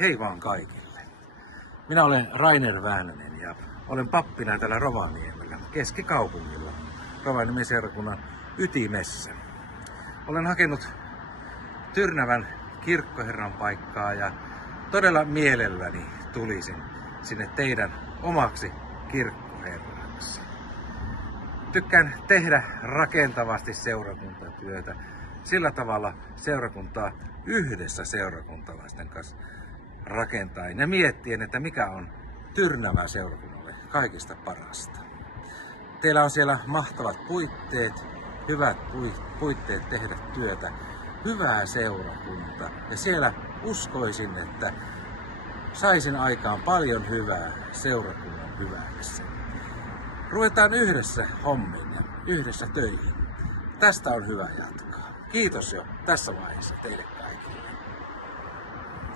Hei vaan kaikille. Minä olen Rainer Väänänen ja olen pappina täällä Rovaniemellä, keskikaupungilla, Rovaniemen seurakunnan ytimessä. Olen hakenut Tyrnävän kirkkoherran paikkaa ja todella mielelläni tulisin sinne teidän omaksi kirkkoherraksi. Tykkään tehdä rakentavasti seurakuntatyötä, sillä tavalla seurakuntaa yhdessä seurakuntalaisten kanssa rakentaen ja miettien, että mikä on Tyrnävän seurakunnalle kaikista parasta. Teillä on siellä mahtavat puitteet, hyvät puitteet tehdä työtä, hyvää seurakunta ja siellä uskoisin, että saisin aikaan paljon hyvää seurakunnan hyväksi. Ruvetaan yhdessä hommiin ja yhdessä töihin. Tästä on hyvä jatkaa. Kiitos jo tässä vaiheessa teille kaikille.